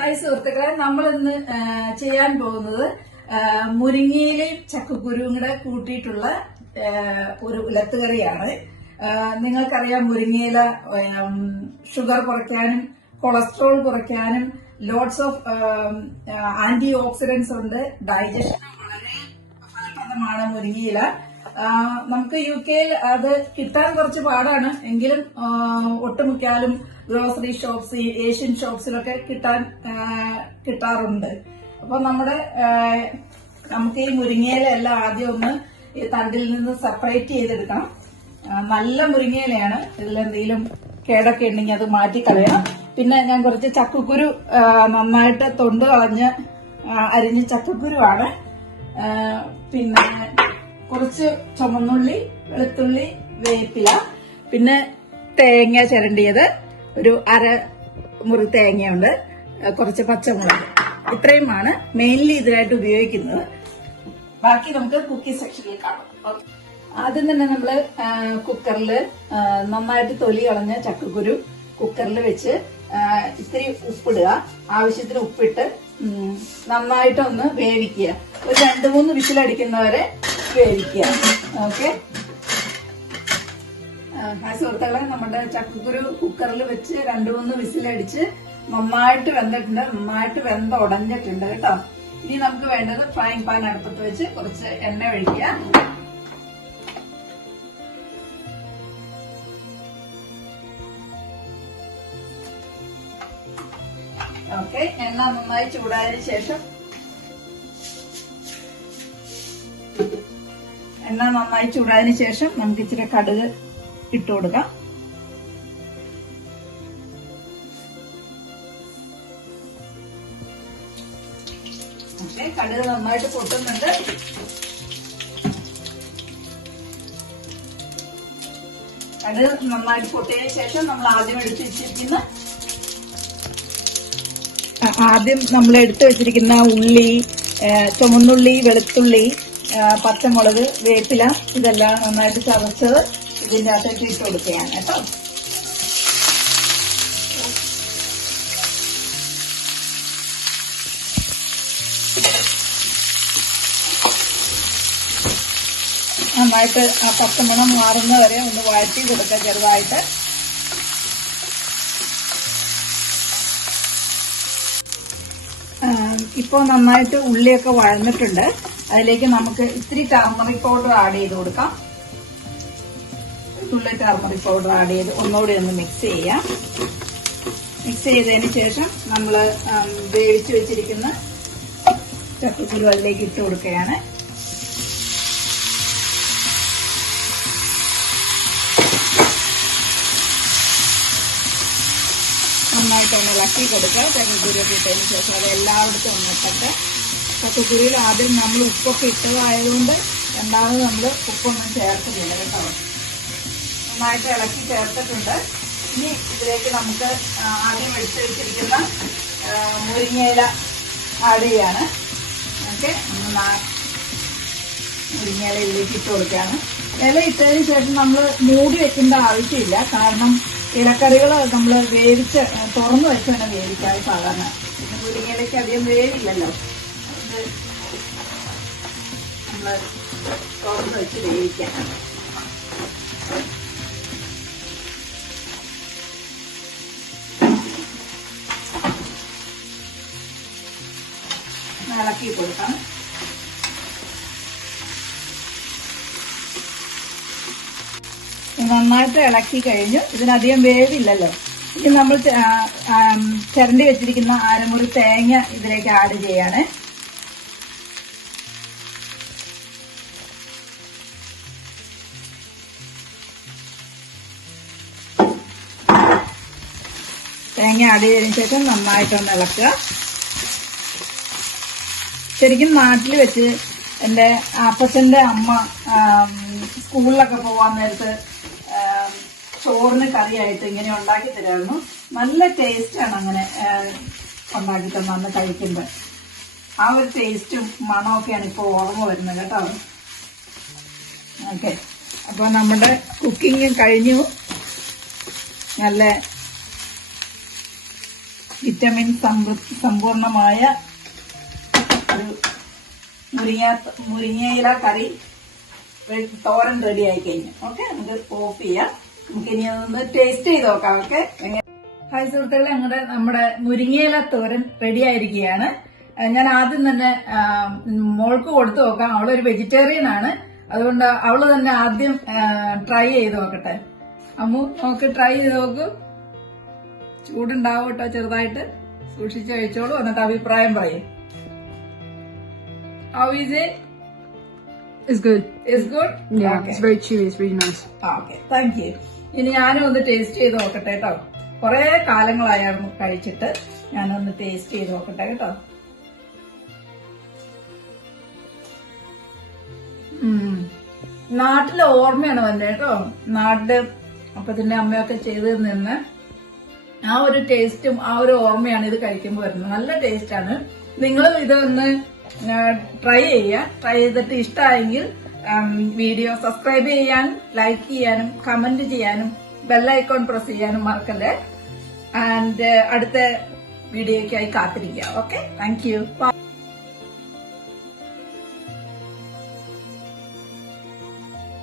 Hi സുഹൃത്തുക്കളെ, നമ്മൾ ഇന്ന് ചെയ്യാൻ പോകുന്നത് മുരിങ്ങയിലയും ചക്കക്കുരുവും കൂടെ കൂട്ടിയിട്ടുള്ള ഒരു ഉലത്തുകറിയാണ്. നിങ്ങൾക്കറിയാം, മുരിങ്ങയില ഷുഗർ കുറയ്ക്കാനും കൊളസ്ട്രോൾ കുറയ്ക്കാനും ലോട്ട്സ് ഓഫ് ആന്റി ഓക്സിഡന്റ്സ് ഉണ്ട്. ഡൈജഷനും വളരെ ഫലപ്രദമാണ് മുരിങ്ങയില. നമുക്ക് UK-യിൽ അത് കിട്ടാൻ കുറച്ച് പാടാണ്. എങ്കിലും ഒട്ടുമുക്കാലും ഗ്രോസറി ഷോപ്സ്, ഏഷ്യൻ ഷോപ്സിലൊക്കെ കിട്ടാറുണ്ട്. അപ്പൊ നമുക്ക് ഈ മുരിങ്ങയില എല്ലാം ആദ്യം ഒന്ന് ഈ തണ്ടിൽ നിന്ന് സെപ്പറേറ്റ് ചെയ്തെടുക്കണം. നല്ല മുരിങ്ങയിലയാണ്. ഇതിലെന്തെങ്കിലും കേടൊക്കെ ഉണ്ടെങ്കിൽ അത് മാറ്റിക്കളയണം. പിന്നെ ഞാൻ കുറച്ച് ചക്കക്കുരു നന്നായിട്ട് തൊണ്ട് കളഞ്ഞ് അരിഞ്ഞ് ചക്കക്കുരുവാണ്. പിന്നെ കുറച്ച് ചുമന്നുള്ളി, വെളുത്തുള്ളി, വേപ്പില, പിന്നെ തേങ്ങ ചിരണ്ടിയത്, ഒരു അര മുറി തേങ്ങയുണ്ട്, കുറച്ച് പച്ചമുളക്. ഇത്രയുമാണ് മെയിൻലി ഇതിനായിട്ട് ഉപയോഗിക്കുന്നത്. ബാക്കി നമുക്ക് കുക്കിംഗ് സെക്ഷനിൽ കാണാം. ആദ്യം തന്നെ നമ്മള് കുക്കറിൽ നന്നായിട്ട് തൊലി കളഞ്ഞ ചക്കക്കുരു കുക്കറിൽ വെച്ച് ഇത്തിരി ഉപ്പിടുക. ആവശ്യത്തിന് ഉപ്പിട്ട് നന്നായിട്ടൊന്ന് വേവിക്കുക. ഒരു 2-3 വിസിലടിക്കുന്നവരെ വേവിക്കുക. ഓക്കെ സുഹൃത്തുക്കളെ, നമ്മുടെ ചക്കക്കുരു കുക്കറിൽ വെച്ച് 2-3 വിസിലടിച്ച് നന്നായിട്ട് വെന്തിട്ടുണ്ട്. നന്നായിട്ട് ഉടഞ്ഞിട്ടുണ്ട് കേട്ടോ. ഇനി നമുക്ക് വേണ്ടത് ഫ്രൈങ് പാൻ അടുപ്പത്ത് വെച്ച് കുറച്ച് എണ്ണ ഒഴിക്കുക. ഓക്കെ, എണ്ണ നന്നായി ചൂടായതിനു ശേഷം നമുക്ക് ഇച്ചിരി കടുക് ഇട്ട് കൊടുക്കാം. ഓക്കെ, കടുക് നന്നായിട്ട് പൊട്ടുന്നുണ്ട്. കടുക് നന്നായിട്ട് പൊട്ടിയതിനു ശേഷം നമ്മൾ ആദ്യം എടുത്തു വെച്ചിരിക്കുന്ന ഉള്ളി, ചുമന്നുള്ളി, വെളുത്തുള്ളി, പച്ചമുളക്, വേപ്പില, ഇതെല്ലാം നന്നായിട്ട് ചതച്ചത് ഇതിന്റെ അകത്തേക്ക് ഇട്ട് കൊടുക്കുകയാണ് കേട്ടോ. നന്നായിട്ട് ആ പച്ചമണം മാറുന്നവരെ ഒന്ന് വഴറ്റി കൊടുക്കുക ചെറുതായിട്ട്. ഇപ്പൊ നന്നായിട്ട് ഉള്ളിയൊക്കെ വഴന്നിട്ടുണ്ട്. അതിലേക്ക് നമുക്ക് ഇത്തിരി ടർമറിക് പൗഡർ ആഡ് ചെയ്ത് കൊടുക്കാം. തുള്ളി ടർമറിക് പൗഡർ ആഡ് ചെയ്ത് ഒന്നുകൂടി ഒന്ന് മിക്സ് ചെയ്യാം. മിക്സ് ചെയ്തതിന് ശേഷം നമ്മൾ വേവിച്ച് വെച്ചിരിക്കുന്ന ചക്കക്കുരു അതിലേക്ക് ഇട്ട് കൊടുക്കുകയാണ്. നന്നായിട്ടൊന്ന് ഇളക്കി കൊടുക്കുക. ചക്കക്കുരുവൊക്കെ ഇട്ടതിന് ശേഷം അത് എല്ലായിടത്തും ഒന്നിട്ടൊക്കെ. ചക്കക്കുരുവിൽ ആദ്യം നമ്മൾ ഉപ്പൊക്കെ ഇട്ടതായതുകൊണ്ട് രണ്ടാമത് നമ്മൾ ഉപ്പൊന്നും ചേർക്കുന്നില്ല കേട്ടോ. നന്നായിട്ട് ഇളക്കി ചേർത്തിട്ടുണ്ട്. ഇനി ഇതിലേക്ക് നമുക്ക് ആദ്യം എടുത്ത് വെച്ചിരിക്കുന്ന മുരിങ്ങയില ആഡ് ചെയ്യാണ്. ഓക്കെ, മുരിങ്ങയില ഇതിലേക്ക് ഇട്ട് കൊടുക്കുകയാണ്. ഇല ഇട്ടതിന് ശേഷം നമ്മൾ മൂടി വെക്കേണ്ട ആവശ്യമില്ല. കാരണം ഇലക്കറികൾ നമ്മൾ തുറന്നു വെച്ച് തന്നെ വേവിക്കാതെ സാധാരണ. പിന്നെ മുരിങ്ങയിലേക്ക് അധികം വേവില്ലല്ലോ, നമ്മൾ തുറന്നു വെച്ച് വേവിക്കാം. ഇളക്കി കൊടുക്കാം. നന്നായിട്ട് ഇളക്കി കഴിഞ്ഞു. ഇതിനധികം വേവില്ലല്ലോ. ഇനി നമ്മൾ ചിരണ്ടി വെച്ചിരിക്കുന്ന അരമുറി തേങ്ങ ഇതിലേക്ക് ആഡ് ചെയ്യാണ്. തേങ്ങ ആഡ് ചെയ്തതിനു ശേഷം നന്നായിട്ടൊന്ന് ഇളക്കുക. ശരിക്കും നാട്ടിൽ വെച്ച് എൻ്റെ അപ്പച്ചൻ്റെ അമ്മ സ്കൂളിലൊക്കെ പോകാൻ നേരത്ത് ചോറിന് കറിയായിട്ട് ഇങ്ങനെ ഉണ്ടാക്കി തരായിരുന്നു. നല്ല ടേസ്റ്റാണ് അങ്ങനെ ഉണ്ടാക്കി തന്നു കഴിക്കുമ്പോൾ. ആ ഒരു ടേസ്റ്റും മണമൊക്കെയാണ് ഇപ്പോൾ ഓർമ്മ വരുന്നത് കേട്ടോ. ഓക്കെ, അപ്പോൾ നമ്മുടെ കുക്കിംഗ് കഴിഞ്ഞു. നല്ല വിറ്റമിൻ സമ്പൂർണമായ ഒരു മുരിങ്ങയില കറി തോരൻ റെഡി ആയി കഴിഞ്ഞു. ഓക്കെ, നമുക്ക് ഓഫ് ചെയ്യാം. നമുക്ക് ഇനി അതൊന്ന് ടേസ്റ്റ് ചെയ്ത് നോക്കാം. ഓക്കെ, ഹായ് സുഹൃത്തുക്കളെ, നമ്മുടെ മുരിങ്ങയില തോരൻ റെഡി ആയിരിക്കുകയാണ്. ഞാൻ ആദ്യം തന്നെ മോൾക്ക് കൊടുത്തു നോക്കാം. അവളൊരു വെജിറ്റേറിയൻ ആണ്, അതുകൊണ്ട് അവള് തന്നെ ആദ്യം ട്രൈ ചെയ്ത് നോക്കട്ടെ. അമ്മു, നോക്ക്, ട്രൈ ചെയ്ത് നോക്കൂ. ചൂടുണ്ടാവും കേട്ടോ, ചെറുതായിട്ട് സൂക്ഷിച്ച് കഴിച്ചോളൂ. എന്നിട്ട് അഭിപ്രായം പറയും. How is it? It's good. It's good? Yeah, okay. It's very chewy. It's really nice. Okay, thank you. ഇനി ഞാനും ഒന്ന് ടേസ്റ്റ് ചെയ്ത് നോക്കട്ടെ കേട്ടോ. കുറെ കാലങ്ങളായിരുന്നു കഴിച്ചിട്ട്. ഞാനൊന്ന് ടേസ്റ്റ് ചെയ്ത് നോക്കട്ടെ കേട്ടോ. നാട്ടിലെ ഓർമ്മയാണ് വന്നത് കേട്ടോ. നാട്ടില് അപ്പത്തിന്റെ അമ്മയൊക്കെ ചെയ്ത് നിന്ന് ആ ഒരു ടേസ്റ്റും ആ ഒരു ഓർമ്മയാണ് ഇത് കഴിക്കുമ്പോൾ വരുന്നത്. നല്ല ടേസ്റ്റാണ്. നിങ്ങളും ഇതൊന്ന് ട്രൈ ചെയ്യുക. ട്രൈ ചെയ്തിട്ട് ഇഷ്ടമായെങ്കിൽ വീഡിയോ സബ്സ്ക്രൈബ് ചെയ്യാനും ലൈക്ക് ചെയ്യാനും കമന്റ് ചെയ്യാനും ബെല്ലൈക്കോൺ പ്രസ് ചെയ്യാനും മറക്കല്ലേ. ആൻഡ് അടുത്ത വീഡിയോയ്ക്കായി കാത്തിരിക്കുക. Okay, thank you.